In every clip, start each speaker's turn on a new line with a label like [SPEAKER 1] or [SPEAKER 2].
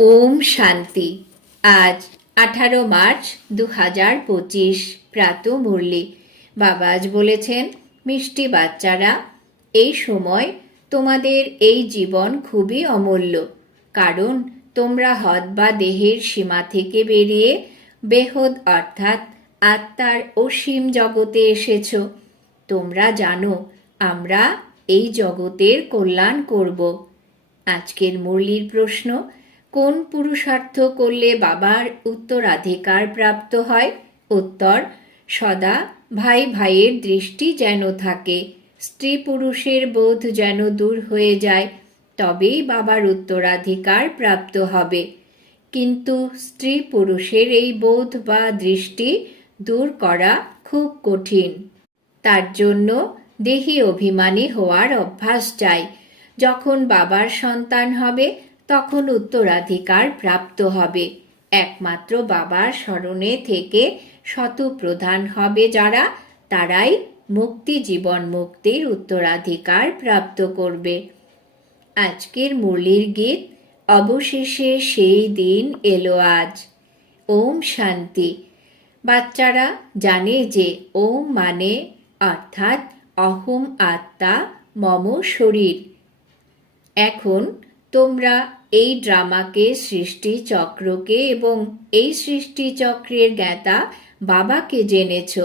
[SPEAKER 1] ওম শান্তি। আজ আঠারো মার্চ দু হাজার পঁচিশ প্রাত মুরলি বাবা আজ বলেছেন, মিষ্টি বাচ্চারা, এই সময় তোমাদের এই জীবন খুবই অমূল্য। কারণ তোমরা হদ বা দেহের সীমা থেকে বেরিয়ে বেহদ অর্থাৎ আত্মার অসীম জগতে এসেছ। তোমরা জানো, আমরা এই জগতের কল্যাণ করব। আজকের মুরলির প্রশ্ন কোন পুরুষার্থ করলে বাবার উত্তরাধিকার প্রাপ্ত হয়? উত্তর, সদা ভাই ভাইয়ের দৃষ্টি যেন থাকে, স্ত্রী পুরুষের বোধ যেন দূর হয়ে যায়, তবেই বাবার উত্তরাধিকার প্রাপ্ত হবে। কিন্তু স্ত্রী পুরুষের এই বোধ বা দৃষ্টি দূর করা খুব কঠিন। তার জন্য দেহি অভিমানী হওয়ার অভ্যাস চাই। যখন বাবার সন্তান হবে তখন উত্তরাধিকার প্রাপ্ত হবে। একমাত্র বাবার স্মরণে থেকে শতপ্রধান হবে যারা, তারাই মুক্তি জীবন মুক্তির উত্তরাধিকার প্রাপ্ত করবে। আজকের মুরলির গীত অবশেষে সেই দিন এলো আজ। ওম শান্তি। বাচ্চারা জানে যে ওম মানে অর্থাৎ অহম আত্মা মম শরীর। এখন তোমরা এই ড্রামাকে, সৃষ্টি চক্রকে এবং এই সৃষ্টি চক্রের জ্ঞাতা বাবাকে জেনেছ।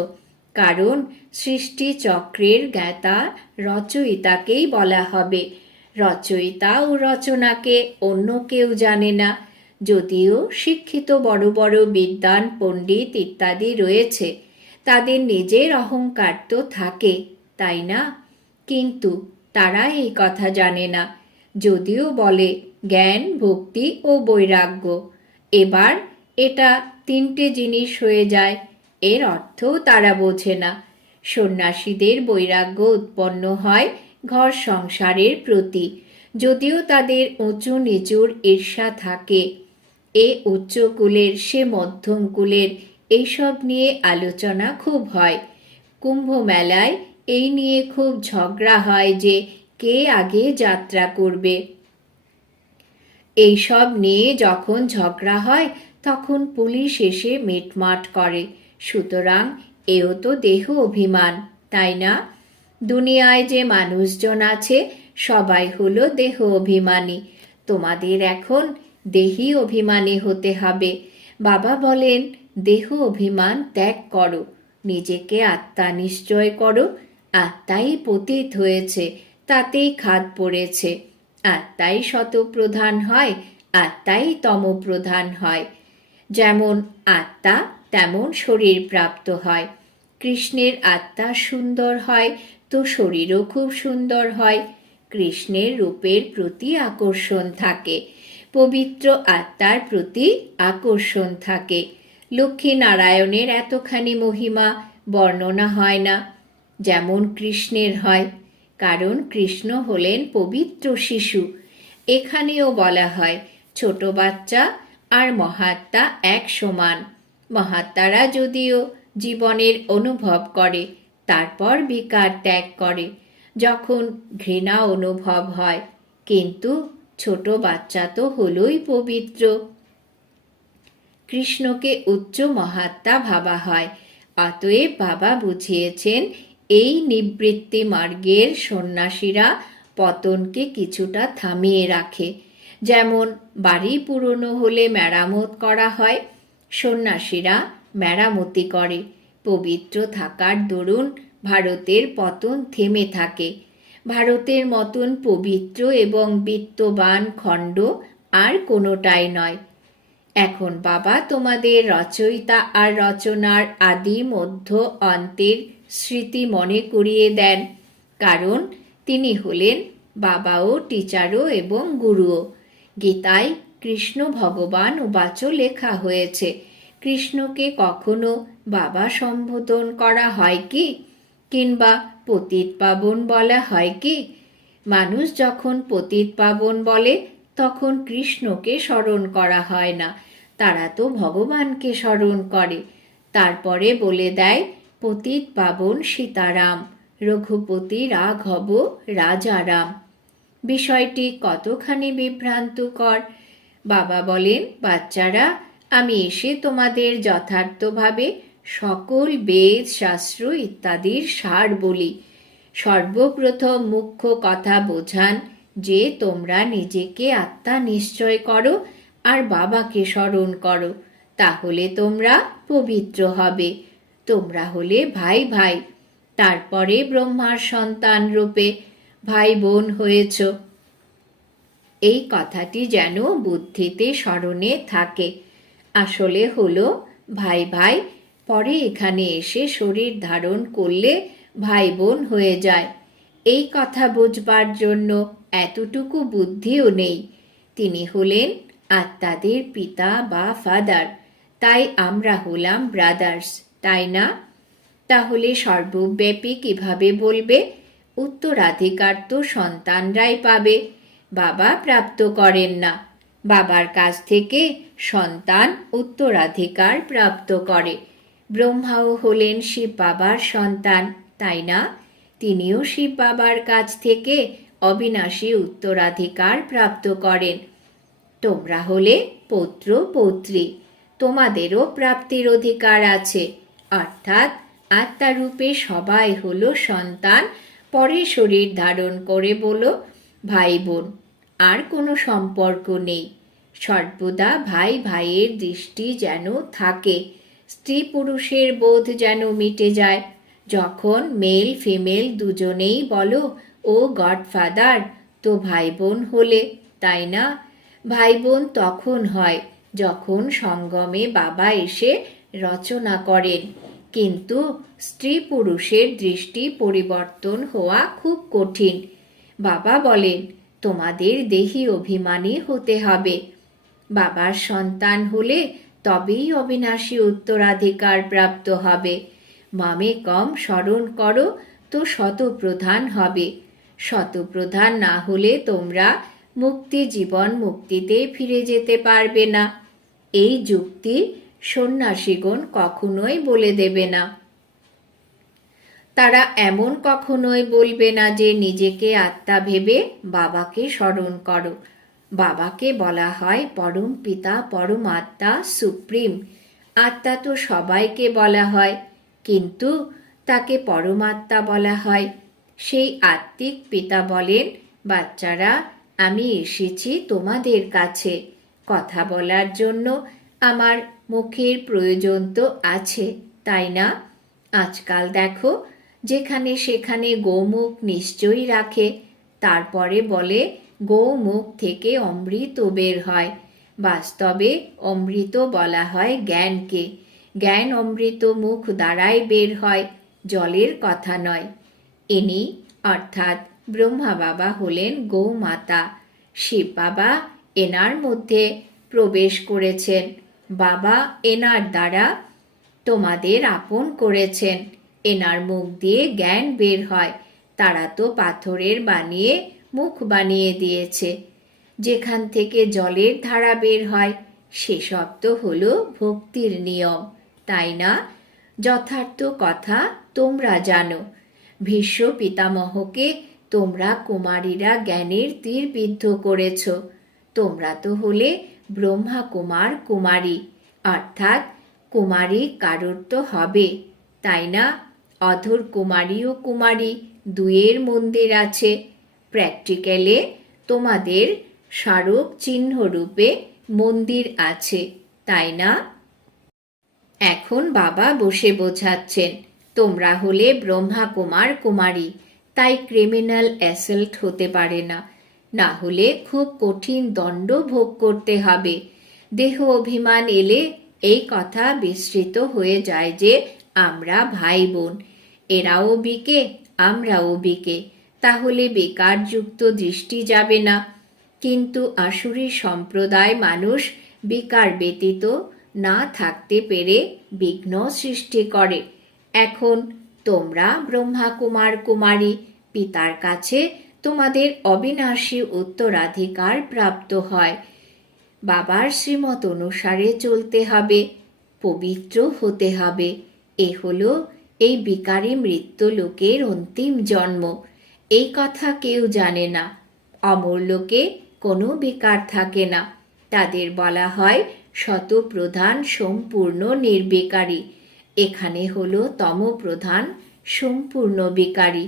[SPEAKER 1] কারণ সৃষ্টি চক্রের জ্ঞাতা রচয়িতাকেই বলা হবে। রচয়িতা ও রচনাকে অন্য কেউ জানে না। যদিও শিক্ষিত বড় বড় বিদ্বান, পণ্ডিত ইত্যাদি রয়েছে। তাদের নিজের অহংকার তো থাকে, তাই না? কিন্তু তারা এই কথা জানে না। যদিও বলে জ্ঞান, ভক্তি ও বৈরাগ্য। এবার এটা তিনটে জিনিস হয়ে যায়। এর অর্থও তারা বোঝে না। সন্ন্যাসীদের বৈরাগ্য উৎপন্ন হয় ঘর সংসারের প্রতি। যদিও তাদের উঁচু নিচুর ঈর্ষা থাকে, এ উচ্চ কুলের সে মধ্যম কুলের এইসব নিয়ে আলোচনা খুব হয়। কুম্ভ মেলায় এই নিয়ে খুব ঝগড়া হয় যে কে আগে যাত্রা করবে। এইসব নিয়ে যখন ঝগড়া হয়, তখন পুলিশ এসে মিটমাট করে। সুতরাং এও তো দেহ অভিমান, তাই না? দুনিয়ায় যে মানুষজন আছে, সবাই হলো দেহ অভিমানী। তোমাদের এখন দেহি অভিমানী হতে হবে। বাবা বলেন, দেহ অভিমান ত্যাগ করো, নিজেকে আত্মা নিশ্চয় করো। আত্মাই পতিত হয়েছে, তাতেই খাদ পড়েছে। আত্মাই শতপ্রধান হয় আত্মাই তমপ্রধান হয়। যেমন আত্মা তেমন শরীর প্রাপ্ত হয়। কৃষ্ণের আত্মা সুন্দর হয় তো শরীরও খুব সুন্দর হয়। কৃষ্ণের রূপের প্রতি আকর্ষণ থাকে। পবিত্র আত্মার প্রতি আকর্ষণ থাকে। লক্ষ্মী নারায়ণের এতখানি মহিমা বর্ণনা হয় না। যেমন কৃষ্ণের হয় কারণ কৃষ্ণ হলেন পবিত্র শিশু। এখানেও বলা হয়, ছোট বাচ্চা আর মহাত্মা এক সমান। মহাত্মারা যদিও জীবনের অনুভব করে, তারপর বিকার ত্যাগ করে, যখন ঘৃণা অনুভব হয়। কিন্তু ছোট বাচ্চা তো হলোই পবিত্র। কৃষ্ণকে উচ্চ মহাত্মা ভাবা হয়। অতএব বাবা বুঝিয়েছেন এই নিবৃত্তি মার্গের সন্ন্যাসীরা পতনকে কিছুটা থামিয়ে রাখে। যেমন, বাড়ি পুরনো হলে মেরামত করা হয়, সন্ন্যাসীরা মেরামতি করে। পবিত্র থাকার দরুন ভারতের পতন থেমে থাকে। ভারতের মতন পবিত্র এবং বিত্তবান খণ্ড আর কোনোটাই নয়। এখন বাবা, তোমাদের রচয়িতা আর রচনার আদি মধ্য অন্তের স্মৃতি মনে করিয়ে দেন, কারণ তিনি হলেন বাবাও, টিচারও এবং গুরুও। গীতায় কৃষ্ণ ভগবান উবাচ লেখা হয়েছে, কৃষ্ণকে কখনো বাবা সম্বোধন করা হয় কি? কিংবা পতিত পাবন বলা হয় কি? মানুষ যখন পতিত পাবন বলে, তখন কৃষ্ণকে স্মরণ করা হয় না। তারা তো ভগবানকে স্মরণ করে। তারপরে বলে দেয় পতিত পাবন সীতারাম, রঘুপতি রাঘব রাজারাম। বিষয়টি কতখানি বিভ্রান্তকর? বাবা বলেন, বাচ্চারা, আমি এসে তোমাদের যথার্থভাবে সকল বেদ, শাস্ত্র ইত্যাদির সার বলি। সর্বপ্রথম মুখ্য কথা বোঝান যে, তোমরা নিজেকে আত্মা নিশ্চয় করো আর বাবাকে স্মরণ করো। তাহলে তোমরা পবিত্র হবে। তোমরা হলে ভাই ভাই। তারপরে ব্রহ্মার সন্তান রূপে ভাই বোন হয়েছ। এই কথাটি যেন বুদ্ধিতে স্মরণে থাকে। আসলে হলো ভাই ভাই, পরে এখানে এসে শরীর ধারণ করলে ভাই বোন হয়ে যায়। এই কথা বুঝবার জন্য এতটুকু বুদ্ধিও নেই। তিনি হলেন আত্মাদের পিতা বা ফাদার, তাই আমরা হলাম ব্রাদার্স তাই না? তাহলে সর্বব্যাপী কীভাবে বলবে? উত্তরাধিকার তো সন্তানরাই পাবে। বাবা প্রাপ্ত করেন না। বাবার কাছ থেকে সন্তান উত্তরাধিকার প্রাপ্ত করে। ব্রহ্মাও হলেন শিব বাবার সন্তান, তাই না? তিনিও শিব বাবার কাছ থেকে অবিনাশী উত্তরাধিকার প্রাপ্ত করেন। তোমরা হলে পৌত্র পৌত্রী তোমাদেরও প্রাপ্তির অধিকার আছে। অর্থাৎ আত্মারূপে সবাই হলো সন্তান, পরে শরীর ধারণ করে বলো ভাই বোন আর কোনো সম্পর্ক নেই। সর্বদা ভাই ভাইয়ের দৃষ্টি যেন থাকে স্ত্রী পুরুষের বোধ যেন মিটে যায়। যখন মেল, ফিমেল দুজনেই বলো, ও গডফাদার, তো ভাই বোন হলে। তাই না? ভাই বোন তখন হয় যখন সঙ্গমে বাবা এসে রচনা করেন। কিন্তু স্ত্রী পুরুষের দৃষ্টি পরিবর্তন হওয়া খুব কঠিন। বাবা বলেন, তোমাদের দেহি অভিমানী হতে হবে। বাবার সন্তান হলে তবেই অবিনাশী উত্তরাধিকার প্রাপ্ত হবে। মামে কম স্মরণ করো, তো শতপ্রধান হবে। শতপ্রধান না হলে তোমরা মুক্তি জীবন মুক্তিতে ফিরে যেতে পারবে না। এই যুক্তি সন্ন্যাসীগণ কখনোই বলে দেবে না। তারা এমন কখনোই বলবে না যে নিজেকে আত্মা ভেবে বাবাকে স্মরণ করো। বাবাকে বলা হয় পরম পিতা পরম আত্মা সুপ্রিম। আত্মা তো সবাইকে বলা হয়, কিন্তু তাকে পরমাত্মা বলা হয়। সেই আত্মিক পিতা বলেন, বাচ্চারা, আমি এসেছি তোমাদের কাছে। কথা বলার জন্য আমার মুখের প্রয়োজন তো আছে, তাই না? আজকাল দেখো, যেখানে সেখানে গোমুখ নিশ্চয়ই রাখে। তারপরে বলে, গোমুখ থেকে অমৃত বের হয়। বাস্তবে অমৃত বলা হয় জ্ঞানকে। জ্ঞান অমৃত মুখ দ্বারাই বের হয়, জলের কথা নয়। ইনি, অর্থাৎ ব্রহ্মা বাবা হলেন গৌমাতা। শিব বাবা এনার মধ্যে প্রবেশ করেছেন। বাবা এনার দ্বারা তোমাদের আপন করেছেন। এনার মুখ দিয়ে জ্ঞান বের হয়। তারা তো পাথরের বানিয়ে মুখ বানিয়ে দিয়েছে। যেখান থেকে জলের ধারা বের হয়, সেসব তো হলো ভক্তির নিয়ম, তাই না? যথার্থ কথা তোমরা জানো। ভীষ্ম পিতামহকে তোমরা কুমারীরা জ্ঞানের তীর বিদ্ধ করেছ। তোমরা তো হলে ব্রহ্মা কুমার কুমারী। অর্থাৎ কুমারী কারোর তো হবে। তাই না? অধর কুমারী ও কুমারী দুয়ের মন্দির আছে। প্র্যাকটিক্যালে তোমাদের স্মারক চিহ্ন রূপে মন্দির আছে, তাই না? এখন বাবা বসে বোঝাচ্ছেন, তোমরা হলে ব্রহ্মা কুমার কুমারী, তাই ক্রিমিনাল অ্যাসেল্ট হতে পারে না। না হলে খুব কঠিন দণ্ড ভোগ করতে হবে। দেহ অভিমান এলে এই কথা বিস্তৃত হয়ে যায় যে আমরা ভাই বোন এরাও বিকে, আমরাও বিকে। তাহলে বেকারযুক্ত দৃষ্টি যাবে না। কিন্তু আসুরি সম্প্রদায় মানুষ বিকার ব্যতীত না থাকতে পেরে বিঘ্ন সৃষ্টি করে। এখন তোমরা ব্রহ্মা কুমার কুমারী, পিতার কাছে তোমাদের অবিনাশী উত্তরাধিকার প্রাপ্ত হয়। বাবার শ্রীমত অনুসারে চলতে হবে, পবিত্র হতে হবে। এ হলো এই বিকারী মৃত্যু লোকের অন্তিম জন্ম। এই কথা কেউ জানে না। অমর লোকে কোনো বিকার থাকে না। তাদের বলা হয় শতপ্রধান সম্পূর্ণ নির্বিকারী। এখানে হলো তমপ্রধান সম্পূর্ণ বিকারী।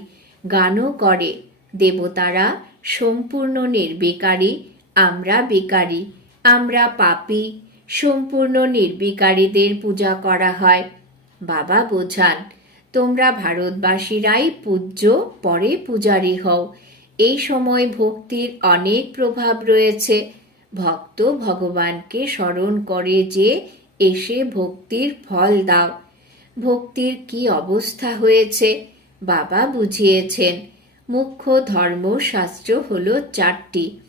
[SPEAKER 1] গানও করে। দেবতারা সম্পূর্ণ নির্বিকারী, আমরা বিকারী। আমরা পাপি, সম্পূর্ণ নির্বিকারীদের পূজা করা হয়। বাবা বোঝান, তোমরা ভারতবাসীরাই পূজ্য, পরে পূজারী হও। এই সময় ভক্তির অনেক প্রভাব রয়েছে। ভক্ত ভগবানকে স্মরণ করে যে এসে ভক্তির ফল দাও। ভক্তির কি অবস্থা হয়েছে, বাবা বুঝিয়েছেন। মুখ্য ধর্মশাস্ত্র হলো চারটি।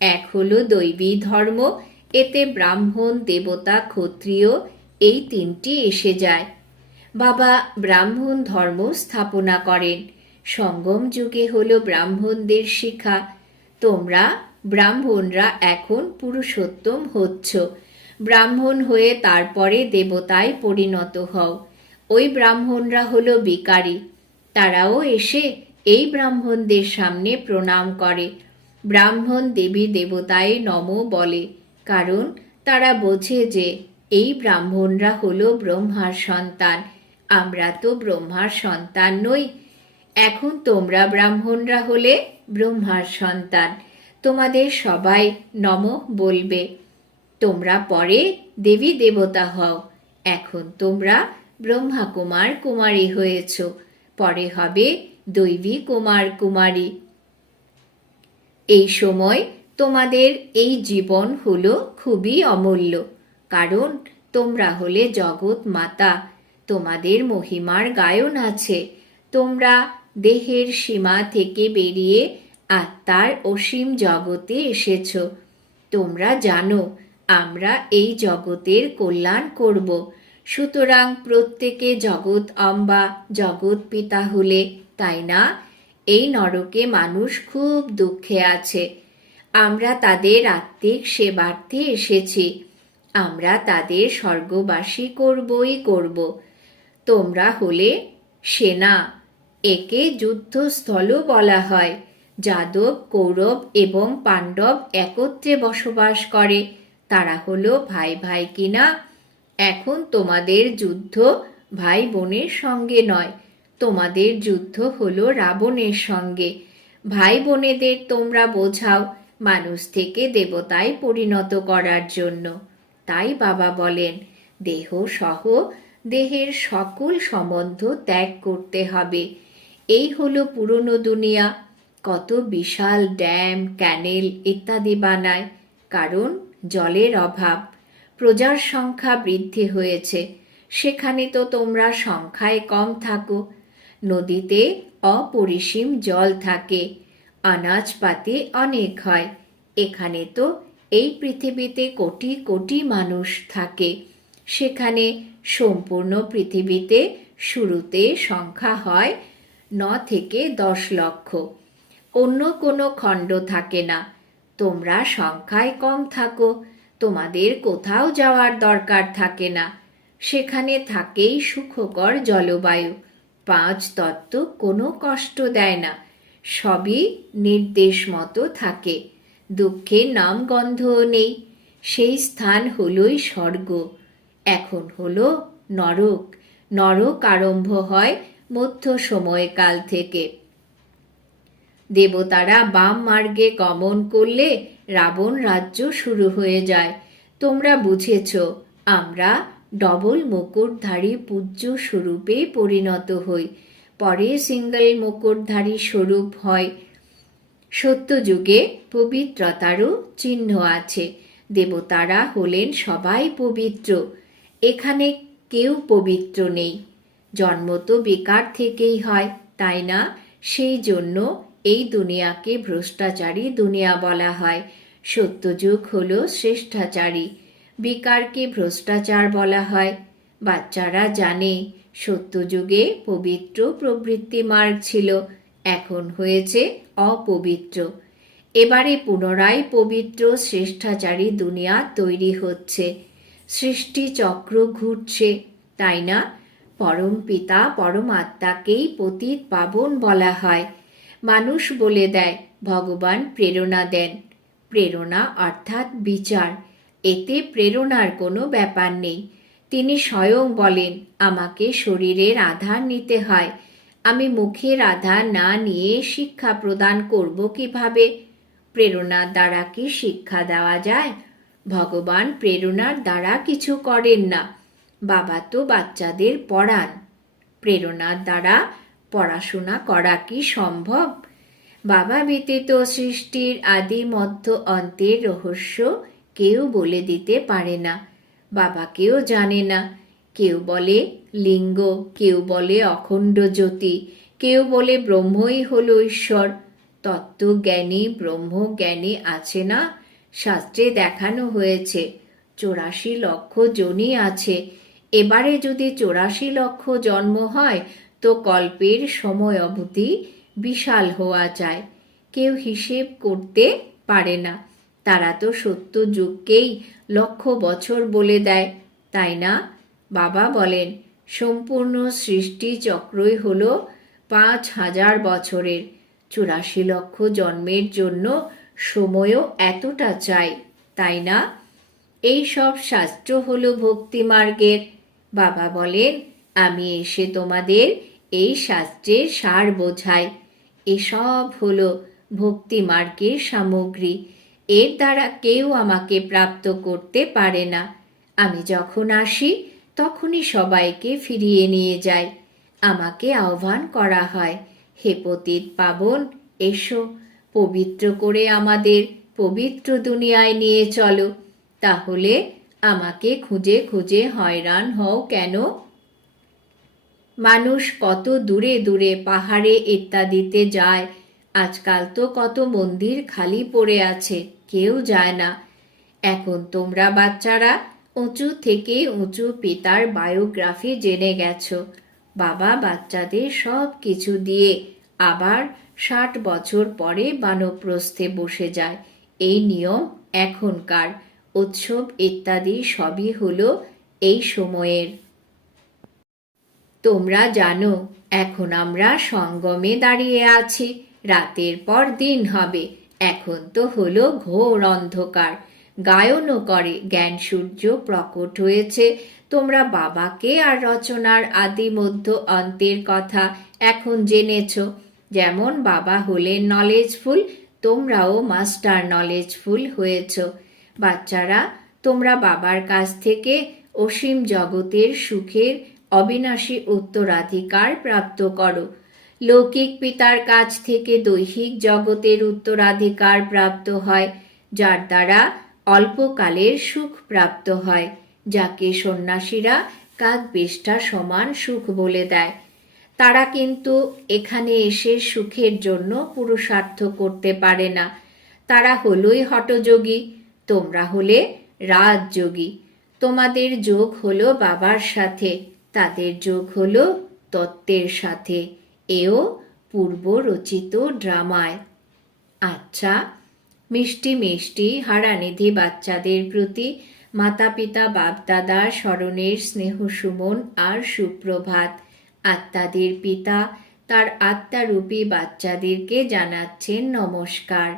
[SPEAKER 1] এক হলো দৈবী ধর্ম, এতে ব্রাহ্মণ, দেবতা, ক্ষত্রিয় এই তিনটি এসে যায়। বাবা ব্রাহ্মণ ধর্ম স্থাপনা করেন। সঙ্গম যুগে হলো ব্রাহ্মণদের শিখা। তোমরা ব্রাহ্মণরা এখন পুরুষোত্তম হচ্ছ। ব্রাহ্মণ হয়ে তারপরে দেবতায় পরিণত হও। ওই ব্রাহ্মণরা হলো বিকারী। তারাও এসে এই ব্রাহ্মণদের সামনে প্রণাম করে। ব্রাহ্মণ দেবী দেবতায় নম বলে, কারণ তারা বোঝে যে এই ব্রাহ্মণরা হলো ব্রহ্মার সন্তান। আমরা তো ব্রহ্মার সন্তান নই। এখন তোমরা ব্রাহ্মণরা হলে ব্রহ্মার সন্তান। তোমাদের সবাই নম বলবে। তোমরা পরে দেবী দেবতা হও। এখন তোমরা ব্রহ্মা কুমার কুমারী হয়েছ। পরে হবে দৈবী কুমার কুমারী। এই সময় তোমাদের এই জীবন হলো খুবই অমূল্য, কারণ তোমরা হলে জগৎ মাতা, তোমাদের মহিমার গায়ন আছে। তোমরা দেহের সীমা থেকে বেরিয়ে আত্মার অসীম জগতে এসেছ। তোমরা জানো, আমরা এই জগতের কল্যাণ করব। সুতরাং প্রত্যেকে জগৎ অম্বা, জগৎ পিতা হলে তাই না? এই নরকে মানুষ খুব দুঃখে আছে। আমরা তাদের আত্মিক সেবার্থে এসেছি। আমরা তাদের স্বর্গবাসী করবই করব। তোমরা হলে সেনা। একে যুদ্ধস্থলও বলা হয়। যাদব, কৌরব এবং পাণ্ডব একত্রে বসবাস করে। তারা হলো ভাই ভাই কিনা? এখন তোমাদের যুদ্ধ ভাই বোনের সঙ্গে নয়। তোমাদের যুদ্ধ হলো রাবণের সঙ্গে। ভাই বোনেদের তোমরা বোঝাও মানুষ থেকে দেবতায় পরিণত করার জন্য। তাই বাবা বলেন, দেহ সহ দেহের সকল সম্বন্ধ ত্যাগ করতে হবে। এই হলো পুরনো দুনিয়া। কত বিশাল ড্যাম, ক্যানেল ইত্যাদি বানায়। কারণ জলের অভাব। প্রজার সংখ্যা বৃদ্ধি হয়েছে। সেখানে তো তোমরা সংখ্যায় কম থাকো। নদীতে অপরিসীম জল থাকে, আনাজপাতি অনেক হয়। এখানে তো এই পৃথিবীতে কোটি কোটি মানুষ থাকে। সেখানে সম্পূর্ণ পৃথিবীতে শুরুতে সংখ্যা হয় ন থেকে দশ লক্ষ। অন্য কোনো খণ্ড থাকে না। তোমরা সংখ্যায় কম থাকো, তোমাদের কোথাও যাওয়ার দরকার থাকে না। সেখানে থাকেই সুখকর জলবায়ু। পাঁচ তত্ত্ব কোনো কষ্ট দেয় না। সবই নির্দেশ মতো থাকে। দুঃখের নাম গন্ধও নেই। সেই স্থান হলই স্বর্গ। এখন হলো নরক। নরক আরম্ভ হয় মধ্য সময়কাল থেকে। দেবতারা বাম মার্গে গমন করলে রাবণ রাজ্য শুরু হয়ে যায়। তোমরা বুঝেছ, আমরা ডবল মুকুটধারী পূজ্য স্বরূপে পরিণত হই। পরে সিঙ্গল মুকুটধারী স্বরূপ হয়। সত্যযুগে পবিত্রতারও চিহ্ন আছে। দেবতারা হলেন সবাই পবিত্র। এখানে কেউ পবিত্র নেই। জন্ম তো বেকার থেকেই হয়, তাই না? সেই জন্য এই দুনিয়াকে ভ্রষ্টাচারী দুনিয়া বলা হয়। সত্যযুগ হল শ্রেষ্ঠাচারী। বিকারকে ভ্রষ্টাচার বলা হয়। বাচ্চারা জানে, সত্যযুগে পবিত্র প্রবৃত্তি মার্গ ছিল, এখন হয়েছে অপবিত্র। এবারে পুনরায় পবিত্র শ্রেষ্ঠাচারী দুনিয়া তৈরি হচ্ছে। সৃষ্টি চক্র ঘুরছে, তাই না? পরম পিতা পরমাত্মাকেই পতিত পাবন বলা হয়। মানুষ বলে দেয়, ভগবান প্রেরণা দেন। প্রেরণা অর্থাৎ বিচার। এতে প্রেরণার কোনো ব্যাপার নেই। তিনি স্বয়ং বলেন, আমাকে শরীরের আধার নিতে হয়। আমি মুখের আধার না নিয়ে শিক্ষা প্রদান করব কীভাবে? প্রেরণার দ্বারা কি শিক্ষা দেওয়া যায়? ভগবান প্রেরণার দ্বারা কিছু করেন না। বাবা তো বাচ্চাদের পড়ান। প্রেরণার দ্বারা পড়াশোনা করা কি সম্ভব? বাবা ব্যতীত সৃষ্টির আদি মধ্য অন্তের রহস্য কেউ বলে দিতে পারে না। বাবা কেউ জানে না। কেউ বলে লিঙ্গ, কেউ বলে অখণ্ড জ্যোতি, কেউ বলে ব্রহ্মই হল ঈশ্বর। তত্ত্বজ্ঞানী, ব্রহ্মজ্ঞানী আছে না? শাস্ত্রে দেখানো হয়েছে, চৌরাশি লক্ষ জনই আছে। এবারে যদি চৌরাশি লক্ষ জন্ম হয়, তো কল্পের সময় অবধি বিশাল হওয়া যায়। কেউ হিসেব করতে পারে না। তারা তো সত্য যুগকেই লক্ষ বছর বলে দেয়, তাই না? বাবা বলেন, সম্পূর্ণ সৃষ্টি চক্রই হলো পাঁচ হাজার বছরের। চুরাশি লক্ষ জন্মের জন্য সময়ও এতটা চাই, তাই না? এই সব শাস্ত্র হল ভক্তি মার্গের। বাবা বলেন, আমি এসে তোমাদের এই শাস্ত্রের সার বোঝাই। এসব হল ভক্তি মার্গের সামগ্রী। এর দ্বারা কেউ আমাকে প্রাপ্ত করতে পারে না। আমি যখন আসি, তখনই সবাইকে ফিরিয়ে নিয়ে যাই। আমাকে আহ্বান করা হয়, হে পতিত পাবন, এসো, পবিত্র করে আমাদের পবিত্র দুনিয়ায় নিয়ে চলো। তাহলে আমাকে খুঁজে খুঁজে হয়রান হও কেন? মানুষ কত দূরে দূরে পাহাড়ে ইত্যাদিতে যায়। আজকাল তো কত মন্দির খালি পড়ে আছে, কেউ যায় না। এখন তোমরা বাচ্চারা উঁচু থেকে উঁচু পিতার বায়োগ্রাফি জেনে গেছো। বাবা বাচ্চাদের সব কিছু দিয়ে আবার ষাট বছর পরে বানপ্রস্থে বসে যায়। এই নিয়ম এখনকার। উৎসব ইত্যাদি সবই হলো এই সময়ের। তোমরা জানো, এখন আমরা সঙ্গমে দাঁড়িয়ে আছি। রাতের পর দিন হবে। এখন তো হলো ঘোর অন্ধকার। গায়নও করে জ্ঞান সূর্য প্রকট হয়েছে। তোমরা বাবাকে আর রচনার আদি মধ্য অন্তের কথা এখন জেনেছ। যেমন বাবা হলেন নলেজফুল তোমরাও মাস্টার নলেজফুল হয়েছ। বাচ্চারা, তোমরা বাবার কাছ থেকে অসীম জগতের সুখের অবিনাশী উত্তরাধিকার প্রাপ্ত করো। লৌকিক পিতার কাছ থেকে দৈহিক জগতের উত্তরাধিকার প্রাপ্ত হয়, যার দ্বারা অল্পকালের সুখ প্রাপ্ত হয়, যাকে সন্ন্যাসীরা কাকবেষ্টা সমান সুখ বলে দেয়। তারা কিন্তু এখানে এসে সুখের জন্য পুরুষার্থ করতে পারে না। তারা হলোই হটযোগী তোমরা হলে রাজযোগী। তোমাদের যোগ হলো বাবার সাথে, তাদের যোগ হলো তত্ত্বের সাথে। এও পূর্ব রচিত ড্রামায়। আচ্ছা মিষ্টি মিষ্টি হারানিধি বাচ্চাদের প্রতি মাতা পিতা বাপদাদার স্মরণের স্নেহ সুমন আর সুপ্রভাত। আত্মাদের পিতা তার আত্মারূপী বাচ্চাদেরকে জানাচ্ছেন নমস্কার।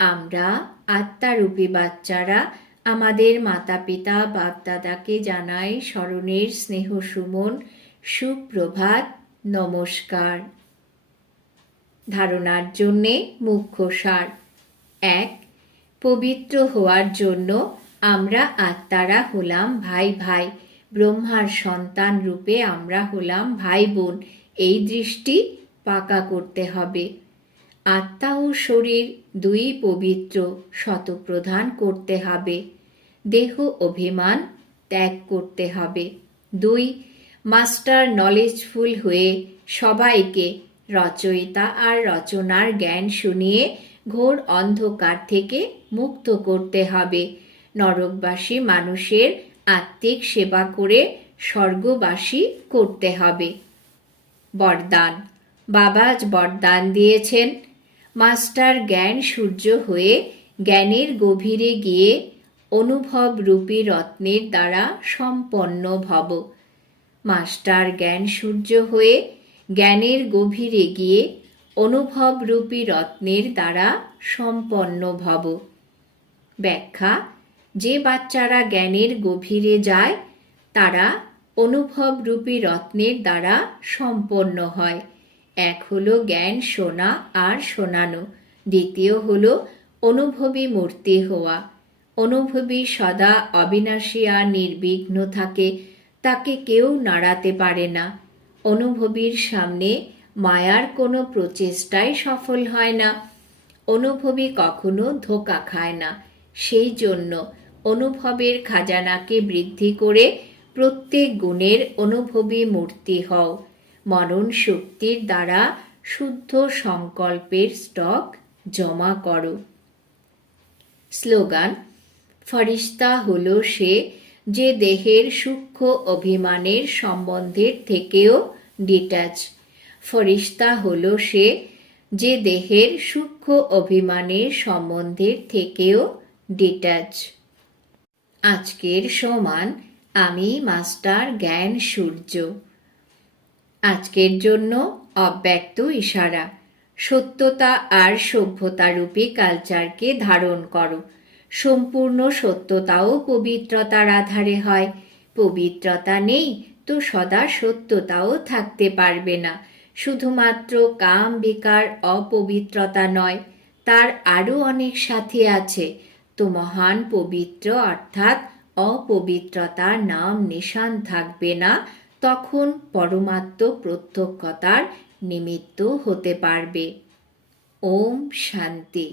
[SPEAKER 1] আমরা আত্মারূপী বাচ্চারা আমাদের মাতা পিতা বাপদাদাকে জানাই স্মরণের স্নেহ সুমন, সুপ্রভাত নমস্কার। ধারণার জন্যে মুখ্য সার। এক, পবিত্র হওয়ার জন্য আমরা আত্মারা হলাম ভাই ভাই। ব্রহ্মার সন্তান রূপে আমরা হলাম ভাই বোন। এই দৃষ্টি পাকা করতে হবে। আত্মা ও শরীর দুই পবিত্র, শতপ্রধান করতে হবে। দেহ অভিমান ত্যাগ করতে হবে। দুই মাস্টার নলেজফুল হয়ে সবাইকে রচয়িতা আর রচনার জ্ঞান শুনিয়ে ঘোর অন্ধকার থেকে মুক্ত করতে হবে। নরকবাসী মানুষের আত্মিক সেবা করে স্বর্গবাসী করতে হবে। বরদান। বাবা আজ বরদান দিয়েছেন। মাস্টার জ্ঞান সূর্য হয়ে জ্ঞানের গভীরে গিয়ে অনুভব রূপী রত্নের দ্বারা সম্পন্ন ভব। মাস্টার জ্ঞান সূর্য হয়ে জ্ঞানের গভীরে গিয়ে অনুভব রূপী রত্নের দ্বারা সম্পন্ন ভব। ব্যাখ্যা, যে বাচ্চারা জ্ঞানের গভীরে যায়, তারা অনুভবরূপী রত্নের দ্বারা সম্পন্ন হয়। এক হলো জ্ঞান শোনা আর শোনানো দ্বিতীয় হলো অনুভবী মূর্তি হওয়া। অনুভবী সদা অবিনাশী আর নির্বিঘ্ন থাকে। তাকে কেউ নাড়াতে পারে না। অনুভবীর সামনে মায়ার কোনো প্রচেষ্টাই সফল হয় না। অনুভবী কখনো ধোকা খায় না। সেই জন্য অনুভবের খাজানাকে বৃদ্ধি করে প্রত্যেক গুণের অনুভবী মূর্তি হও। মনন শক্তির দ্বারা শুদ্ধ সংকল্পের স্টক জমা করো। স্লোগান, ফরিস্তা হলো সে যে দেহের সূক্ষ্ম অভিমানের সম্বন্ধের থেকেও ডিটাচ ফরিস্তা হলো সে যে দেহের সূক্ষ্ম অভিমানের সম্বন্ধের থেকেও ডিটাচ আজকের সমান আমি মাস্টার জ্ঞান সূর্য। আজকের জন্য অব্যক্ত ইশারা। সত্যতা আর সভ্যতারূপী কালচারকে ধারণ করো। সম্পূর্ণ সত্যতাও পবিত্রতার আধারে হয়। পবিত্রতা নেই তো সদা সত্যতাও থাকতে পারবে না। শুধুমাত্র কাম বিকার অপবিত্রতা নয়, তার আরও অনেক সাথী আছে। তো মহান পবিত্র অর্থাৎ অপবিত্রতার নাম নিশান থাকবে না, তখন পরমাত্ম প্রত্যক্ষতার নিমিত্ত হতে পারবে। ওম শান্তি।